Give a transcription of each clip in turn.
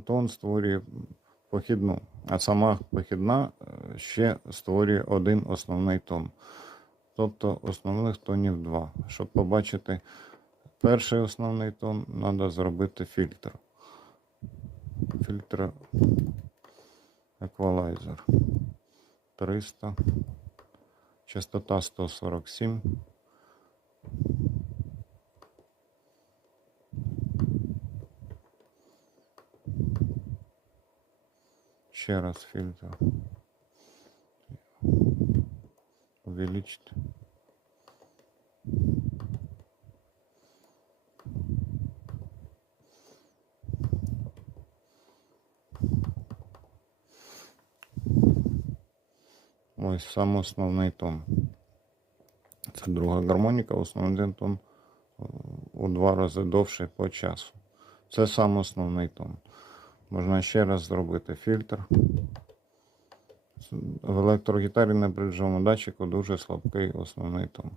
тон створює похідну, а сама похідна е, ще створює один основний тон. Тобто основних тонів два. Щоб побачити перший основний тон, треба зробити фільтр. Фільтр еквалайзер 300, частота 147. Ще раз фильтр. Увеличить. Ось сам основний тон. Це друга гармоніка, основний тон е, у два рази довший по часу. Це сам основний тон. Можна ще раз зробити фільтр. В електрогітарі на бриджовому датчику дуже слабкий основний тон.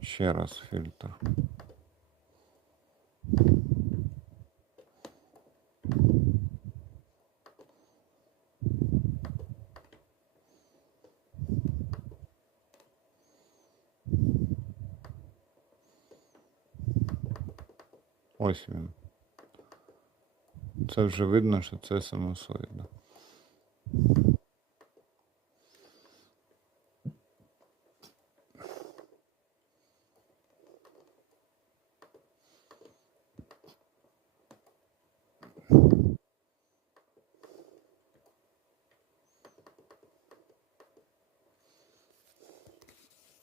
Ще раз фільтр. Ось він. Це вже видно, що це синусоїда.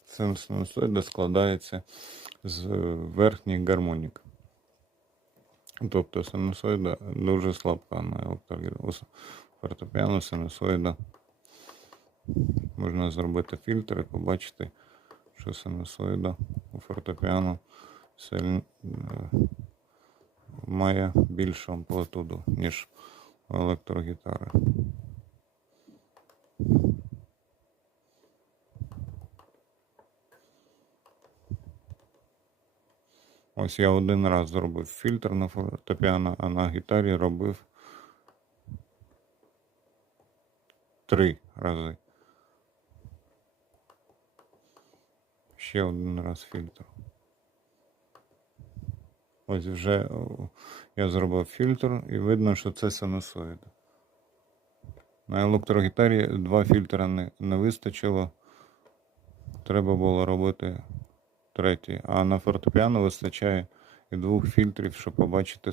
Це синусоїда складається з верхніх гармонік. Тобто синусоїда дуже слабка на електрогітарі. Фортепіано синусоїда. Можна зробити фільтр і побачити, що синусоїда у фортепіано е, має більшу амплитуду, ніж у електрогітари. Ось я один раз зробив фільтр на фортепіано, а на гітарі робив три рази. Ще один раз фільтр. Ось вже я зробив фільтр і видно, що це синусоїда. На електрогітарі два фільтра не, не вистачило. Треба було робити третій. А на фортепіано вистачає і двох фільтрів, щоб побачити